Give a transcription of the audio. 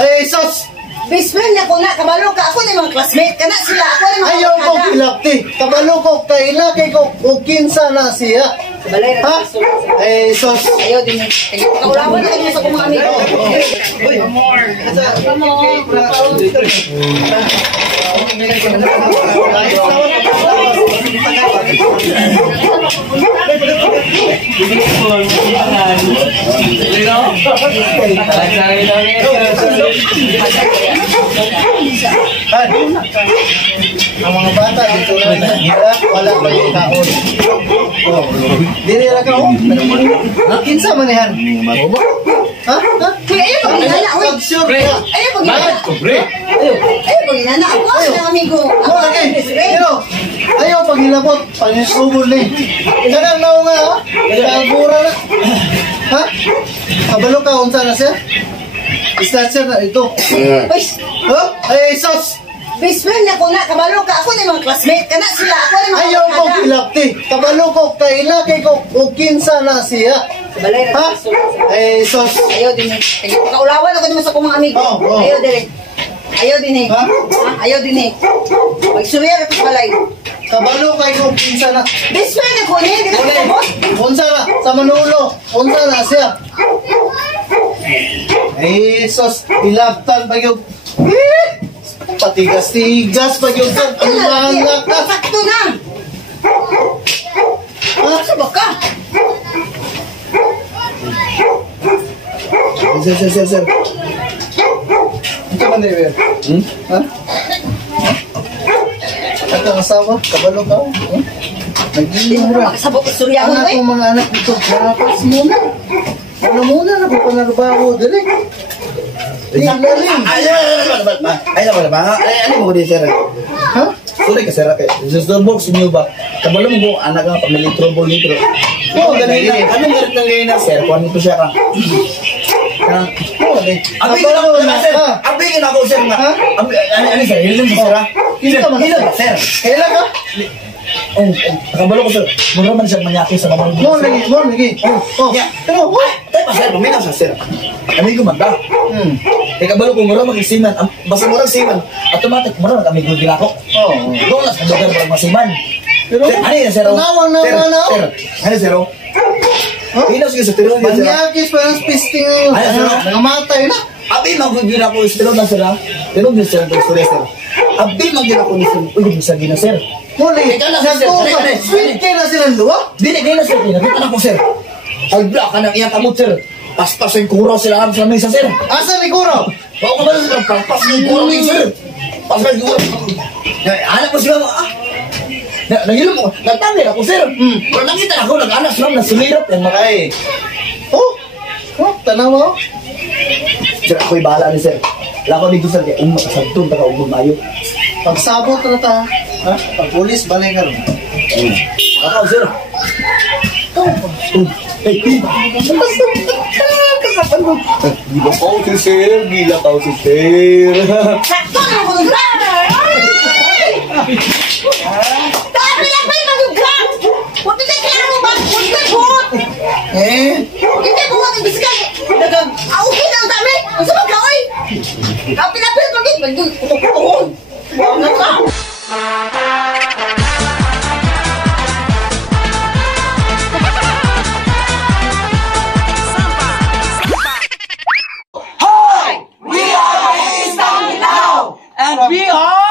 Ay, sos! Best friend na ko na, kabalo ka. Ako na yung mga classmate ka na sila. Ako na yung mga Ayaw ko kilapti. Kabalo ko, kailaki ko, ukinsa na siya. Balay na. Ha? Ay, sos! Ayaw din. Kaulawan na kami sa kumang amigo. Uy, more! Ang mga bata dito na naghirap, wala pa yung kaon. Dili ra ka oh. Kinsa man yan? Ha? Kuya, ayaw pag inana. Uy, ayaw pag inana. Ayaw pag inana. Ako ang amigo. Ako ang best friend. Pero, ayaw pag hilabot, panisubol ni. Kanang nao nga ha? Nagagura na. Ha? Kabalo ka, unsa na siya? Snatcher na ito. Uy, Ha? Ay, sos! best friend na ko na, kabalo ka. Ako na yung mga classmate ka na sila. Ako na yung mga Ayaw ko kilapti. Kabalo ko, kailaki ko, ukinsa na siya. Balay na. Ha? Ay, sos! Ayaw din. Kaulawan ako naman sa kumang amigo. Oo. Ayaw din. Ayaw din eh. Ha? Ayaw din eh. Magsurya ka sa balay. Kabalo kay ko, ukinsa na. Best friend ako niya. Hindi na ko boss. Unsa na, sa Manolo, unsa na siya. Ay, sos, ilaptan pa yung... Patigas-tigas pa yung sir. Ang banga ka. Sakto na. Sa baka. Sir. Ito man din, Ha? At ang asawa, kabalo ka. Hindi mo Nag-iura. makasabok ko surya mo Anak eh. ko, mga anak dito, lapas muna. Ano muna, napapanarbaho, dali. Dali. Ay, ano mo din, sir? Ha? Sorry ka, sir. Just the box niyo ba? Kabalo mo ko, anak ka, pamilitro, bolitro. Oo, Ganina. ganina. Anong galit ng ganina, sir? Kung ano to siya ka? Oo, dali. Abigin ako, sir. Ha? Abigin ako, sir. Ha? Ano, sir? Hilang mo, sir, ha? Hilak man, Hilang ba, sir? Kailan ka? Oh, kabalo ko, sir. Mura man siya manyaki sa mamang Mo lagi. Oh. Yeah. Pero, what? Tayo pa, sir. Paminaw sa sir. Kami gumanda. Kaya kabalo ko, mura mag-isiman. Basta mura siman. Automatic, mura mag-amigo din ako. Oh. Doon lang sa lugar para masiman. Pero, Sir, ano yun, sir? nawang Sir, na. sir, ano, sir? Huh? Hinaw sige sa tiro niya, sir. Manyakis pa ng pisting ngayon. Ay, sir. Nangamatay na. Abi, mag-gina ko sa tiro na, sir, ha? Tiro na, sir, ang story, sir. Abi, mag-gina ko ni sir. Uy, bisa gina, sir. Muli, Ikaw na, sir. Dali. sweet kayo na silang dua. Dili, gina, sir. Nakita na ko, sir. Agla ka ng iyang kamot, sir. Paspas yung kuraw sila ang sa mesa, sir. Asa ni Kuro? Bako ka ba na, sir? Paspas yung kuraw niya, sir. Paspas yung kuraw. Anak mo sila, nagilom mo, nagtangin ako, sir. Pero nakita na ako, nag-anas lang, nasulirap. Ay. Oh, tanawa. Sir, ako'y bahala ni sir. Lako dito, sir, kaya makasagtong, taka mayo. Pagsabot na ta. Ha? Pag-pulis, balay ka rin. Ako, sir. Gila ko si sir, gila ko si sir. Sakto na ako nung Dami lang ba yung mag-grab? Huwag na kaya mo ba? Huwag na hot! Hindi mo huwag ang bisikan! Okay na ang dami! Ang sabag ka, oy! Kapilapil pa din! Kutukutuhon! Huwag na ka! And we are